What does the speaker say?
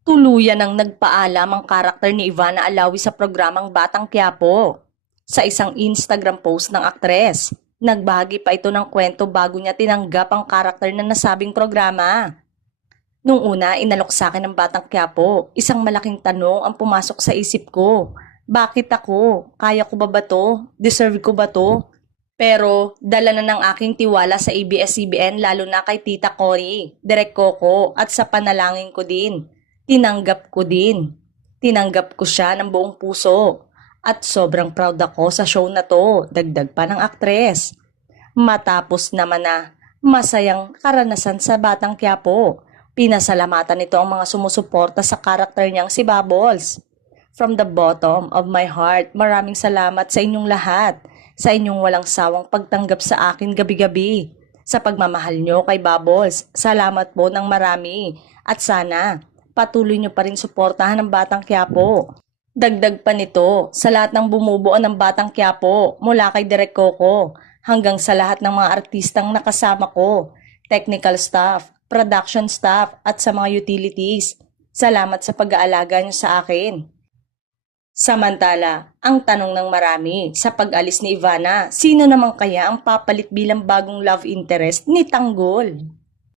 Tuluyan ang nagpaalam ang karakter ni Ivana Alawi sa programang Batang Quiapo. Sa isang Instagram post ng aktres, nagbahagi pa ito ng kwento bago niya tinanggap ang karakter na nasabing programa. Nung una, inalok sa akin ng Batang Quiapo, isang malaking tanong ang pumasok sa isip ko. Bakit ako? Kaya ko ba to? Deserve ko ba to? Pero dala na ng aking tiwala sa ABS-CBN lalo na kay Tita Cory, Direk Coco at sa panalangin ko din. Tinanggap ko din. Tinanggap ko siya ng buong puso. At sobrang proud ako sa show na to, dagdag pa ng aktres. Matapos naman na masayang karanasan sa Batang Quiapo, pinasalamatan nito ang mga sumusuporta sa karakter niyang si Bubbles. From the bottom of my heart, maraming salamat sa inyong lahat, sa inyong walang sawang pagtanggap sa akin gabi-gabi. Sa pagmamahal nyo kay Bubbles, salamat po ng marami. At sana, patuloy nyo pa rin suportahan ng Batang Quiapo. Dagdag pa nito, sa lahat ng bumubuo ng Batang Quiapo, mula kay Direk Coco, hanggang sa lahat ng mga artistang nakasama ko, technical staff, production staff, at sa mga utilities. Salamat sa pag-aalaga niyo sa akin. Samantala, ang tanong ng marami, sa pag-alis ni Ivana, sino naman kaya ang papalit bilang bagong love interest ni Tanggol?